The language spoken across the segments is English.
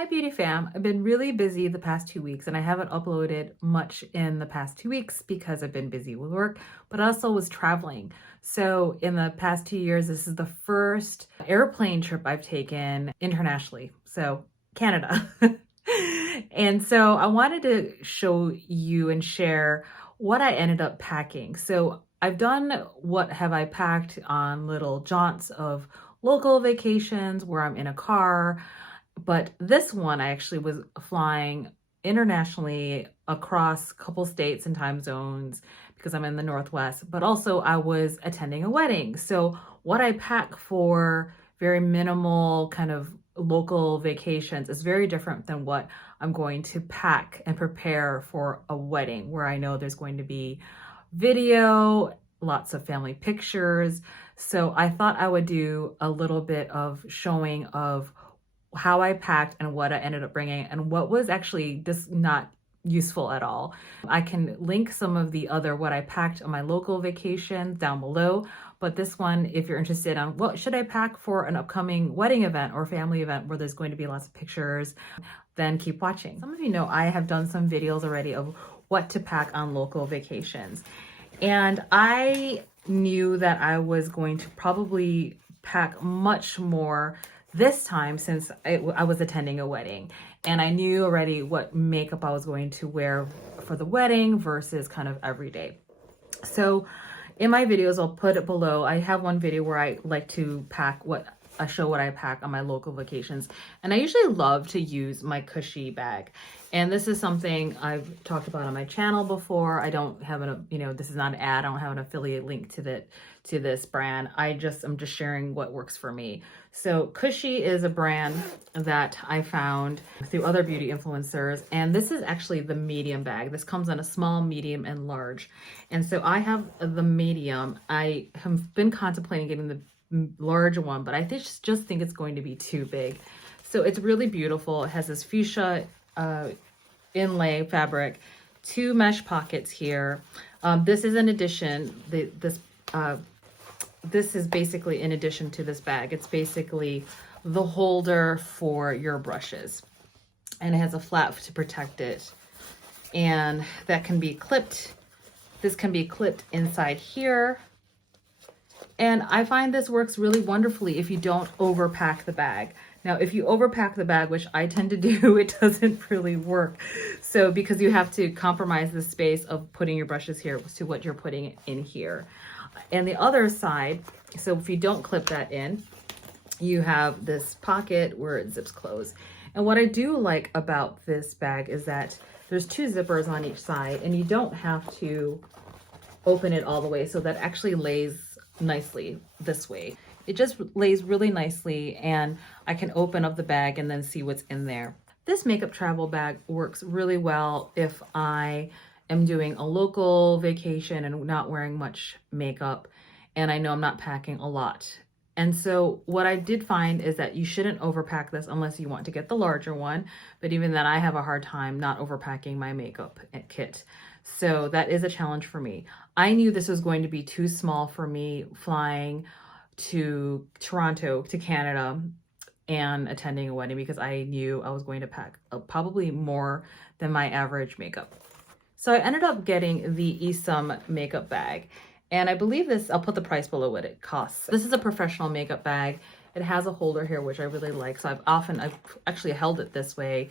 Hi Beauty Fam, I've been really busy the past 2 weeks and I haven't uploaded much in the past 2 weeks because I've been busy with work, but also was traveling. So in the past 2 years, this is the first airplane trip I've taken internationally, so Canada. And so I wanted to show you and share what I ended up packing. So I've done what have I packed on little jaunts of local vacations where I'm in a car. But this one, I actually was flying internationally across a couple states and time zones because I'm in the Northwest, but also I was attending a wedding. So what I pack for very minimal kind of local vacations is very different than what I'm going to pack and prepare for a wedding where I know there's going to be video, lots of family pictures. So I thought I would do a little bit of showing of how I packed and what I ended up bringing and what was actually just not useful at all. I can link some of the other what I packed on my local vacation down below, but this one, if you're interested on what should I pack for an upcoming wedding event or family event where there's going to be lots of pictures, then keep watching. Some of you know I have done some videos already of what to pack on local vacations. And I knew that I was going to probably pack much more this time since I was attending a wedding, and I knew already what makeup I was going to wear for the wedding versus kind of everyday. So in my videos, I'll put it below. I have one video where I like to pack show what I pack on my local vacations. And I usually love to use my KUSSHI bag. And this is something I've talked about on my channel before. I don't have this is not an ad. I don't have an affiliate link to this brand. I'm just sharing what works for me. So KUSSHI is a brand that I found through other beauty influencers. And this is actually the medium bag. This comes in a small, medium, and large. And so I have the medium. I have been contemplating getting the large one, but I just think it's going to be too big. So it's really beautiful. It has this fuchsia inlay fabric, 2 mesh pockets here. This is in addition, this is basically in addition to this bag. It's basically the holder for your brushes, and it has a flap to protect it, and that can be clipped. This can be clipped inside here. And I find this works really wonderfully if you don't overpack the bag. Now, if you overpack the bag, which I tend to do, it doesn't really work. So because you have to compromise the space of putting your brushes here to what you're putting in here. And the other side, so if you don't clip that in, you have this pocket where it zips closed. And what I do like about this bag is that there's 2 zippers on each side, and you don't have to open it all the way, so that actually lays nicely this way. It just lays really nicely, and I can open up the bag and then see what's in there. This makeup travel bag works really well if I am doing a local vacation and not wearing much makeup, and I know I'm not packing a lot. And so what I did find is that you shouldn't overpack this unless you want to get the larger one, but even then I have a hard time not overpacking my makeup kit. So that is a challenge for me. I knew this was going to be too small for me flying to Toronto, to Canada, and attending a wedding because I knew I was going to pack probably more than my average makeup. So I ended up getting the ESUM makeup bag. And I believe this, I'll put the price below what it costs. This is a professional makeup bag. It has a holder here, which I really like. So I've actually held it this way.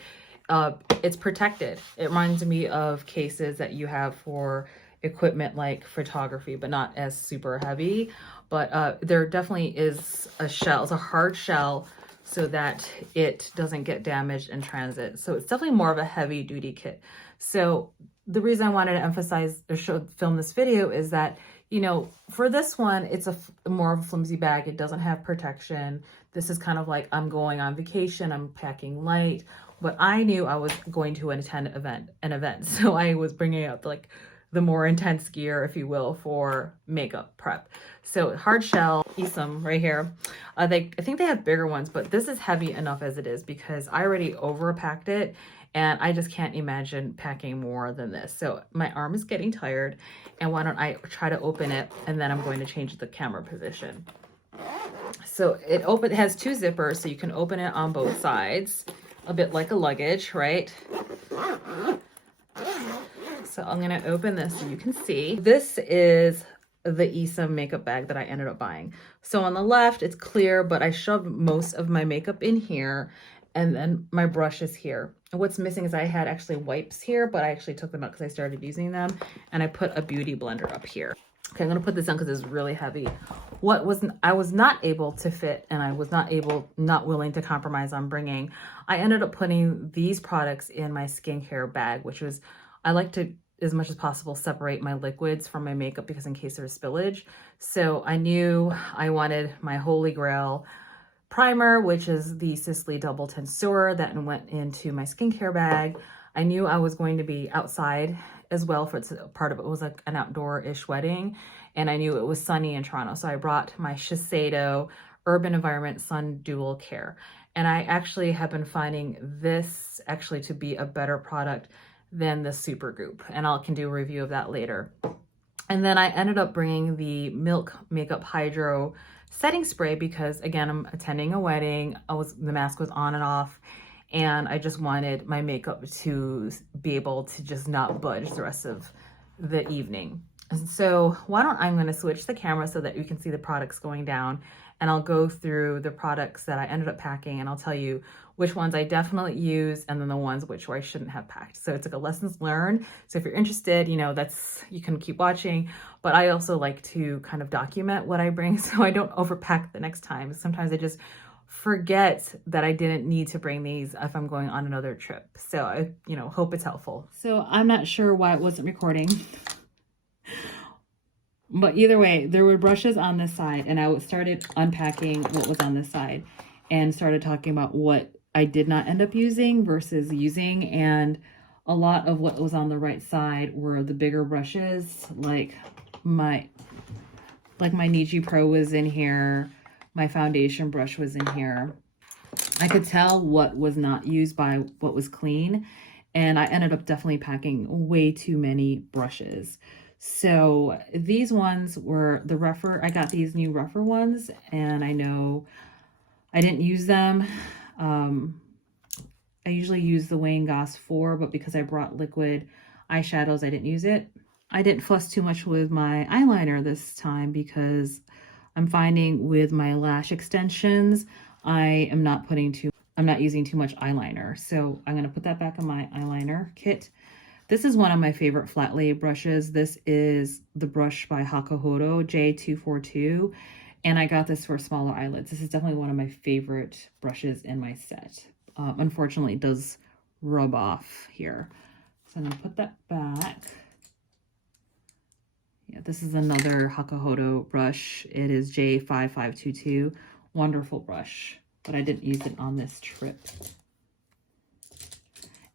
It's protected. It reminds me of cases that you have for equipment like photography, but not as super heavy. But there definitely is a shell. It's a hard shell so that it doesn't get damaged in transit. So it's definitely more of a heavy duty kit. So the reason I wanted to emphasize or film this video is that, you know, for this one, it's a more of a flimsy bag. It doesn't have protection. This is kind of like I'm going on vacation, I'm packing light, but I knew I was going to attend an event. So I was bringing out like the more intense gear, if you will, for makeup prep. So hard shell, ESUM right here. I think they have bigger ones, but this is heavy enough as it is because I already overpacked it and I just can't imagine packing more than this. So my arm is getting tired, and why don't I try to open it, and then I'm going to change the camera position. So it has 2 zippers, so you can open it on both sides. a bit like a luggage, right? So I'm gonna open this so you can see. This is the ESUM makeup bag that I ended up buying. So on the left, it's clear, but I shoved most of my makeup in here, and then my brush is here. And what's missing is I had actually wipes here, but I actually took them out because I started using them, and I put a beauty blender up here. Okay, I'm gonna put this on because it's really heavy. I was not able to fit, and I was not willing to compromise on bringing. I ended up putting these products in my skincare bag, which was, I like to, as much as possible, separate my liquids from my makeup because in case there's spillage. So I knew I wanted my holy grail primer, which is the Sisley Double Tenseur, that went into my skincare bag. I knew I was going to be outside as well, for it's part of it was like an outdoor-ish wedding, and I knew it was sunny in Toronto. So I brought my Shiseido Urban Environment Sun Dual Care. And I actually have been finding this actually to be a better product than the Supergoop, and I can do a review of that later. And then I ended up bringing the Milk Makeup Hydro Setting Spray because, again, I'm attending a wedding. The mask was on and off, and I just wanted my makeup to be able to just not budge the rest of the evening. And so I'm going to switch the camera so that you can see the products going down, and I'll go through the products that I ended up packing, and I'll tell you which ones I definitely use and then the ones where I shouldn't have packed. So it's like a lessons learned. So if you're interested, you can keep watching, but I also like to kind of document what I bring so I don't overpack the next time. Sometimes I just forget that I didn't need to bring these if I'm going on another trip. So I, hope it's helpful. So I'm not sure why it wasn't recording. But either way, there were brushes on this side, and I started unpacking what was on this side and started talking about what I did not end up using versus using. And a lot of what was on the right side were the bigger brushes, like my Niji Pro was in here. My foundation brush was in here. I could tell what was not used by what was clean. And I ended up definitely packing way too many brushes. So these ones were the rougher. I got these new rougher ones, and I know I didn't use them. I usually use the Wayne Goss 4, but because I brought liquid eyeshadows, I didn't use it. I didn't fuss too much with my eyeliner this time because I'm finding with my lash extensions, I'm not using too much eyeliner. So I'm going to put that back in my eyeliner kit. This is one of my favorite flat lay brushes. This is the brush by Hakuhodo J242. And I got this for smaller eyelids. This is definitely one of my favorite brushes in my set. Unfortunately, it does rub off here. So I'm going to put that back. Yeah, this is another Hakuhodo brush. It is J5522. Wonderful brush, but I didn't use it on this trip.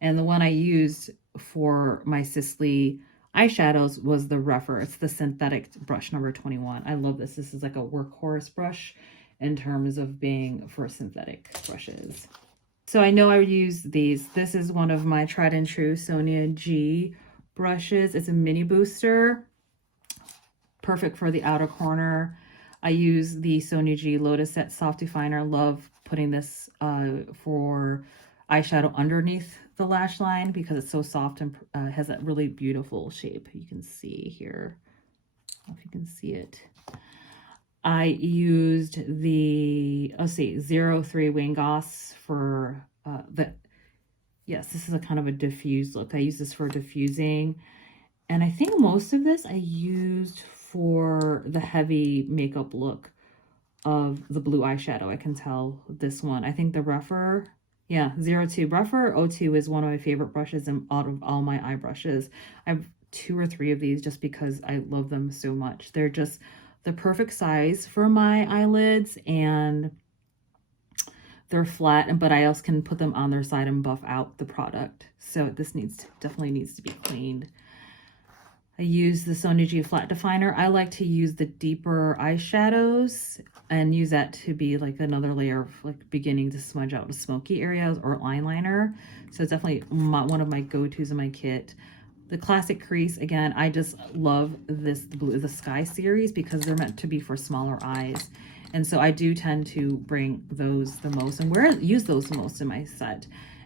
And the one I used for my Sisley eyeshadows was the rougher. It's the synthetic brush number 21. I love this. This is like a workhorse brush in terms of being for synthetic brushes. So I know I use these. This is one of my tried and true Sonia G brushes. It's a mini booster. Perfect for the outer corner. I use the Sonia G Lotus Set Soft Definer. Love putting this for eyeshadow underneath the lash line because it's so soft and has that really beautiful shape. You can see here. I don't know if you can see it. I used the 03 Wayne Goss for yes, this is a kind of a diffused look. I use this for diffusing. And I think most of this I used for the heavy makeup look of the blue eyeshadow. I can tell this one. I think the rougher, yeah, 02 rougher 02 is one of my favorite brushes out of all my eye brushes. I have 2 or 3 of these just because I love them so much. They're just the perfect size for my eyelids, and they're flat, but I also can put them on their side and buff out the product. So this definitely needs to be cleaned. I use the Sonia G Flat Definer. I like to use the deeper eyeshadows and use that to be like another layer of like beginning to smudge out the smoky areas or eyeliner. So it's definitely one of my go-tos in my kit. The Classic Crease, again, I just love the Sky series because they're meant to be for smaller eyes. And so I do tend to bring those the most and use those the most in my set.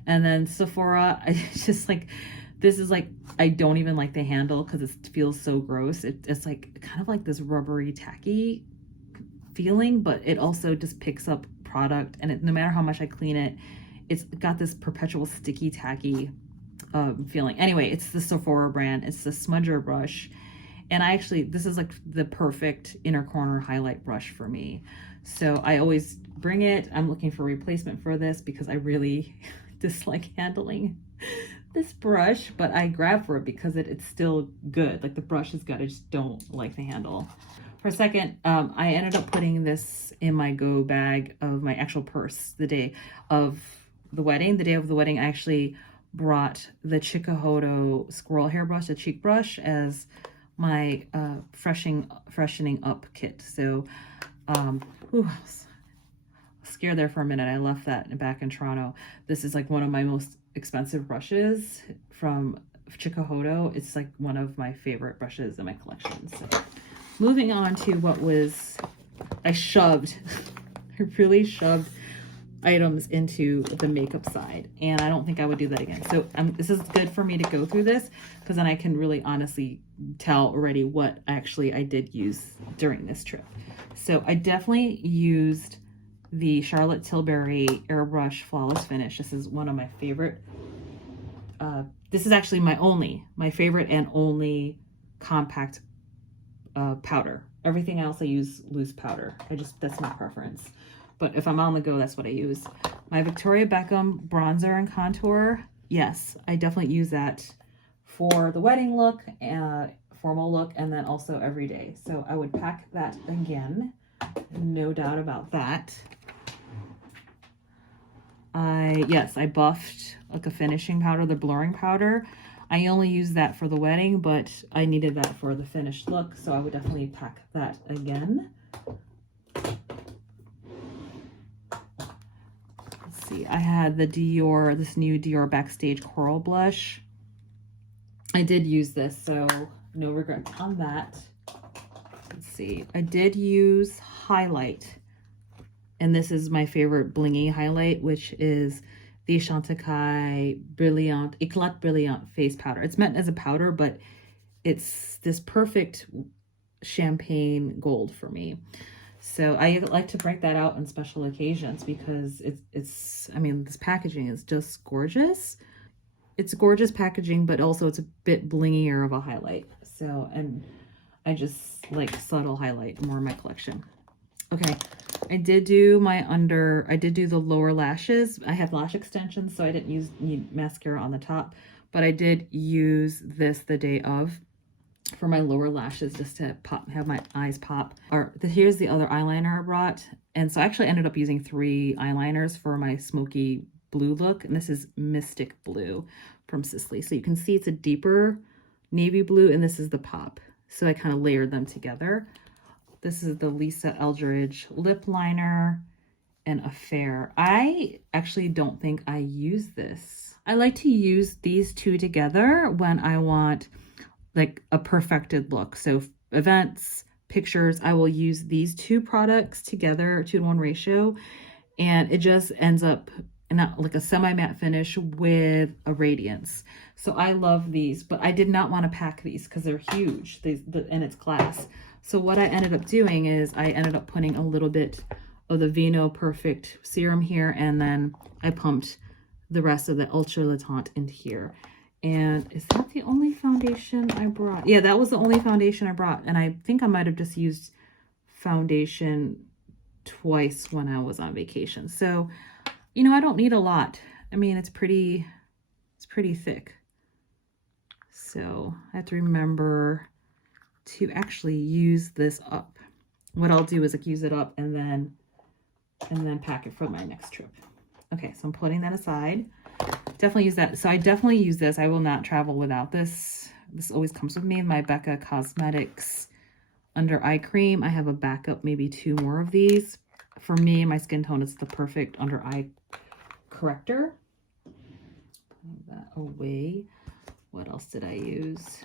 And then Sephora, I just like, this is like, I don't even like the handle because it feels so gross. It's like kind of like this rubbery, tacky feeling, but it also just picks up product, and no matter how much I clean it, it's got this perpetual sticky, tacky feeling. Anyway, it's the Sephora brand. It's the smudger brush. And this is like the perfect inner corner highlight brush for me. So I always bring it. I'm looking for a replacement for this because I really dislike handling this brush, but I grab for it because it's still good. Like the brush is good. I just don't like the handle. For a second, I ended up putting this in my go bag of my actual purse the day of the wedding. The day of the wedding, I actually brought the Chikuhodo squirrel hair brush, the cheek brush, as my freshening up kit. So, scared there for a minute. I left that back in Toronto. This is like one of my most expensive brushes from Chikuhodo. It's like one of my favorite brushes in my collection. So, moving on to what was, I really shoved items into the makeup side, and I don't think I would do that again. So this is good for me to go through this because then I can really honestly tell already what actually I did use during this trip. So I definitely used the Charlotte Tilbury Airbrush Flawless Finish. This is one of my favorite. This is actually my favorite and only compact powder. Everything else I use loose powder. That's my preference. But if I'm on the go, that's what I use. My Victoria Beckham bronzer and contour. Yes, I definitely use that for the wedding look, formal look, and then also every day. So I would pack that again. No doubt about that. I buffed like a finishing powder, the blurring powder. I only used that for the wedding, but I needed that for the finished look. So I would definitely pack that again. See, I had the Dior, this new Dior Backstage Coral Blush. I did use this, so no regrets on that. Let's see, I did use highlight, and this is my favorite blingy highlight, which is the Chantecaille Eclat Brilliant Face Powder. It's meant as a powder, but it's this perfect champagne gold for me. So I like to break that out on special occasions because I mean, this packaging is just gorgeous. It's gorgeous packaging, but also it's a bit blingier of a highlight. So, and I just like subtle highlight more in my collection. Okay, I did do the lower lashes. I have lash extensions, so I didn't need mascara on the top, but I did use this the day of for my lower lashes, just to have my eyes pop. Here's the other eyeliner I brought. And so I actually ended up using 3 eyeliners for my smoky blue look. And this is Mystic Blue from Sisley. So you can see it's a deeper navy blue, and this is the pop. So I kind of layered them together. This is the Lisa Eldridge lip liner and Affair. I actually don't think I use this. I like to use these two together when I want like a perfected look. So events, pictures, I will use these 2 products together, 2-to-1 ratio, and it just ends up not like a semi-matte finish with a radiance. So I love these, but I did not want to pack these because they're huge and it's glass. So what I ended up doing is I ended up putting a little bit of the Vino Perfect serum here, and then I pumped the rest of the Ultra Latant into here. And is that the only foundation I brought? Yeah, that was the only foundation I brought. And I think I might have just used foundation twice when I was on vacation. So, you know, I don't need a lot. I mean, it's pretty thick. So I have to remember to actually use this up. What I'll do is like use it up and then pack it for my next trip. Okay, so I'm putting that aside. Definitely use that. So I definitely use this. I will not travel without this. This always comes with me. My Becca Cosmetics under eye cream. I have a backup, maybe 2 more of these. For me, my skin tone is the perfect under eye corrector. Putting that away. What else did I use?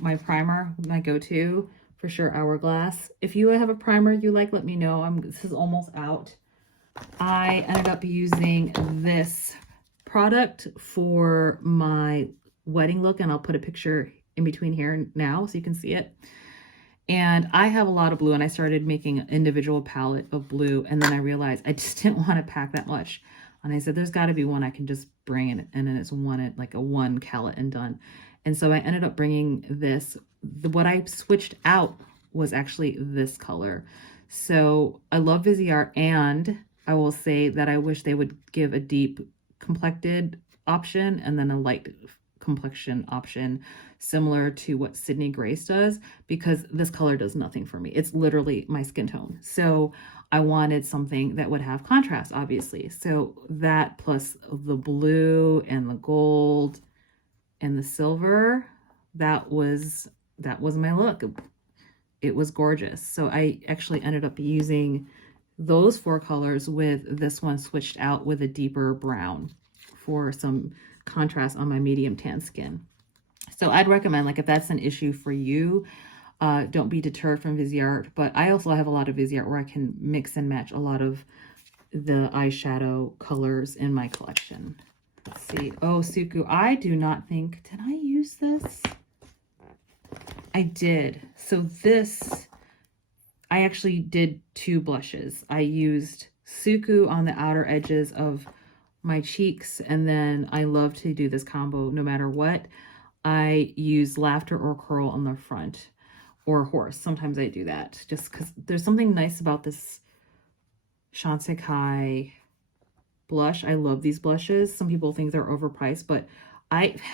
My primer, my go-to for sure, Hourglass. If you have a primer you like, let me know. This is almost out. I ended up using this product for my wedding look, and I'll put a picture in between here now so you can see it. And I have a lot of blue, and I started making an individual palette of blue, and then I realized I just didn't want to pack that much. And I said, there's got to be one I can just bring in, and then it's like a one palette and done. And so I ended up bringing this. What I switched out was actually this color. So I love Viseart, and I will say that I wish they would give a deep complected option and then a light complexion option similar to what Sydney Grace does, because this color does nothing for me. It's literally my skin tone. So I wanted something that would have contrast, obviously. So that plus the blue and the gold and the silver, that was my look. It was gorgeous. So I actually ended up using those 4 colors with this one switched out with a deeper brown for some contrast on my medium tan skin. So I'd recommend, like, if that's an issue for you, don't be deterred from Viseart. But I also have a lot of Viseart where I can mix and match a lot of the eyeshadow colors in my collection. Let's see. Oh, Suqqu. I do not think, did I use this? I did. So this, I actually did 2 blushes. I used Suqqu on the outer edges of my cheeks, and then I love to do this combo no matter what. I use Laughter or Curl on the front, or Horse. Sometimes I do that just because there's something nice about this Chantecaille blush. I love these blushes. Some people think they're overpriced, but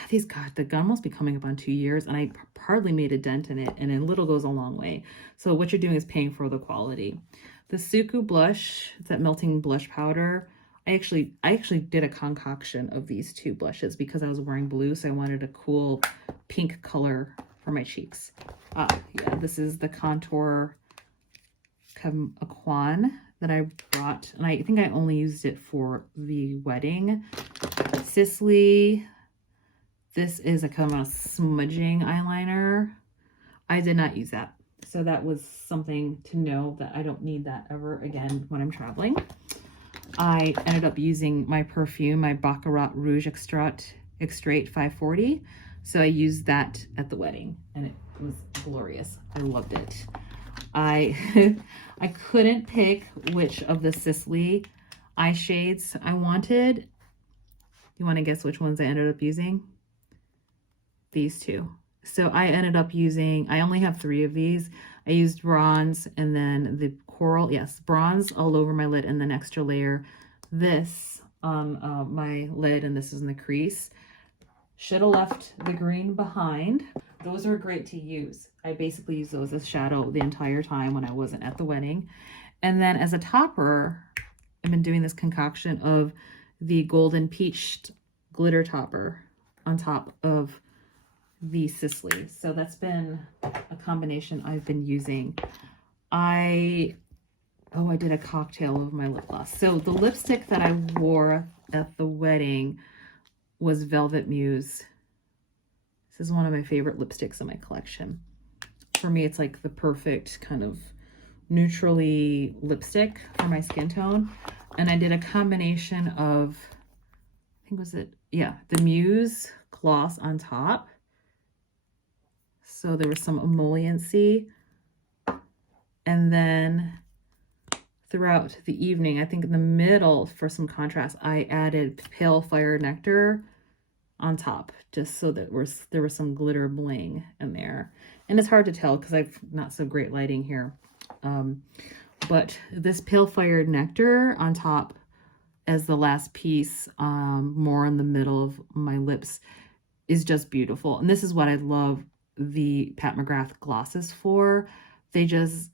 these, God, the gun must be coming up on 2 years, and I hardly made a dent in it, and a little goes a long way. So what you're doing is paying for the quality. The Suqqu blush, it's that melting blush powder. I actually did a concoction of these 2 blushes because I was wearing blue, so I wanted a cool pink color for my cheeks. Yeah, this is the Contour Aquan that I brought, and I think I only used it for the wedding. Sisley, this is a kind of a smudging eyeliner. I did not use that, so that was something to know that I don't need that ever again when I'm traveling. I ended up using my perfume, my Baccarat Rouge Extrait 540. So I used that at the wedding, and it was glorious. I loved it. I couldn't pick which of the Sisley eye shades I wanted. You want to guess which ones I ended up using? These 2. So I ended up using, I only have 3 of these. I used bronze, and then the coral, yes, bronze all over my lid, and then extra layer this on my lid, and this is in the crease. Should have left the green behind. Those are great to use. I basically use those as shadow the entire time when I wasn't at the wedding. And then as a topper, I've been doing this concoction of the Golden Peached glitter topper on top of the Sisley. So that's been a combination I've been using. I did a cocktail of my lip gloss. So the lipstick that I wore at the wedding was Velvet Muse. This is one of my favorite lipsticks in my collection. For me, it's like the perfect kind of neutrally lipstick for my skin tone. And I did a combination of, I think was it, yeah, the Muse gloss on top. So there was some emolliency. And then throughout the evening, I think in the middle for some contrast, I added Pale Fire Nectar on top, just so that there was some glitter bling in there. And it's hard to tell because I've not so great lighting here. But this Pale Fire Nectar on top as the last piece, more in the middle of my lips, is just beautiful. And this is what I love the Pat McGrath glosses for. They just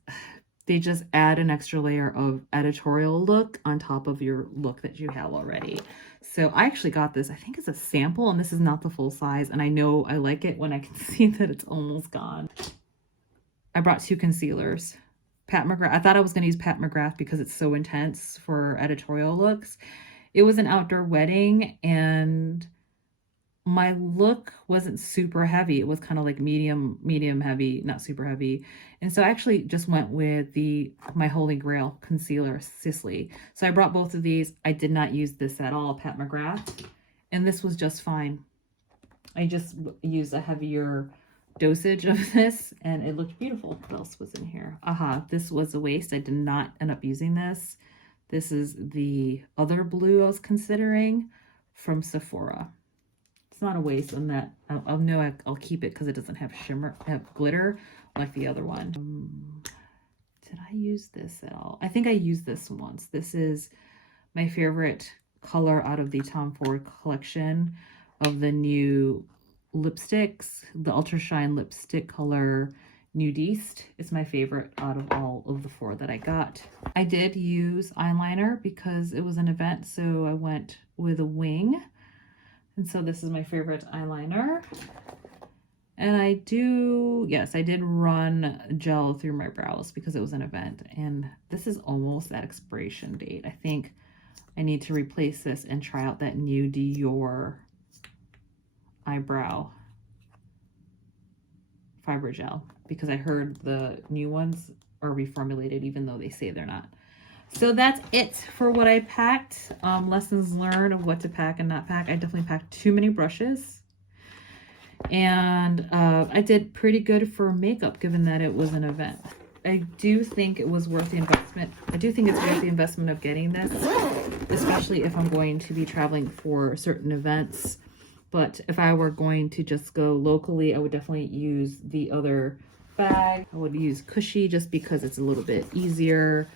add an extra layer of editorial look on top of your look that you have already. So I actually got this, I think it's a sample, and this is not the full size, and I know I like it when I can see that it's almost gone. I brought 2 concealers. Pat McGrath, I thought I was going to use Pat McGrath because it's so intense for editorial looks. It was an outdoor wedding, and my look wasn't super heavy. It was kind of like medium heavy, not super heavy. And so I actually just went with my Holy Grail concealer, Sisley. So I brought both of these. I did not use this at all, Pat McGrath. and this was just fine. I just used a heavier dosage of this and it looked beautiful. What else was in here? This was a waste. I did not end up using this. This is the other blue I was considering from Sephora. It's not a waste on that. I'll know I'll keep it because it doesn't have glitter like the other one. Did I use this at all? I think I used this once. This is my favorite color out of the Tom Ford collection of the new lipsticks. The Ultra Shine lipstick color Nudiste is my favorite out of all of the 4 that I got. I did use eyeliner because it was an event, so I went with a wing. And so this is my favorite eyeliner. And I did run gel through my brows because it was an event. And this is almost that expiration date. I think I need to replace this and try out that new Dior eyebrow fiber gel because I heard the new ones are reformulated even though they say they're not. So that's it for what I packed. Lessons learned of what to pack and not pack. I definitely packed too many brushes. And I did pretty good for makeup given that it was an event. I do think it was worth the investment. I do think it's worth the investment of getting this, especially if I'm going to be traveling for certain events. But if I were going to just go locally, I would definitely use the other bag. I would use KUSSHI just because it's a little bit easier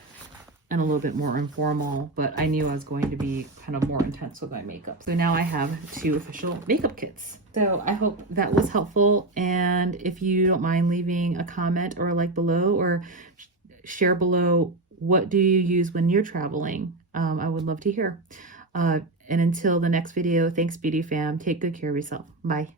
and a little bit more informal, but I knew I was going to be kind of more intense with my makeup. So now I have 2 official makeup kits. So I hope that was helpful. And if you don't mind leaving a comment or a like below or share below, what do you use when you're traveling? I would love to hear. And until the next video, thanks Beauty Fam. Take good care of yourself. Bye.